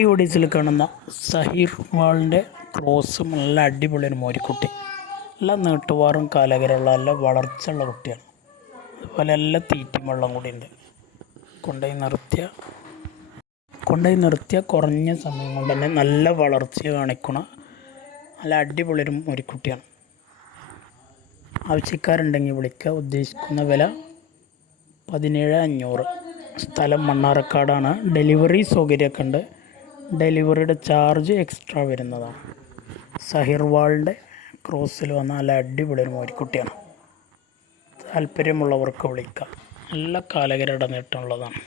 ഈ ഒഡീസിൽ കാണുന്ന സഹീർ വാളിൻ്റെ ക്രോസ് നല്ല അടിപൊളിയാണ് മോരിക്കുട്ടി. നല്ല നീട്ടുവാറും കാലകരമുള്ള നല്ല വളർച്ചയുള്ള കുട്ടിയാണ്. അതുപോലെ നല്ല തീറ്റയും വെള്ളം കൂടി ഉണ്ട്. കൊണ്ടുപോയി നിർത്തിയ കുറഞ്ഞ സമയം കൊണ്ട് തന്നെ നല്ല വളർച്ച കാണിക്കണ നല്ല അടിപൊളി ഒരു മോരിക്കുട്ടിയാണ്. ആവശ്യക്കാരുണ്ടെങ്കിൽ വിളിക്കുക. ഉദ്ദേശിക്കുന്ന വില 17,500. സ്ഥലം മണ്ണാർക്കാടാണ്. ഡെലിവറി സൗകര്യമൊക്കെ ഉണ്ട്. ഡെലിവറിയുടെ ചാർജ് എക്സ്ട്രാ വരുന്നതാണ്. സഹീർ വാളിൻ്റെ ക്രോസിൽ വന്ന നല്ല അടിപൊളി ഒരു മോരിക്കുട്ടിയാണ്. താല്പര്യമുള്ളവർക്ക് വിളിക്കാം. നല്ല കാലകര ഇടനീട്ടമുള്ളതാണ്.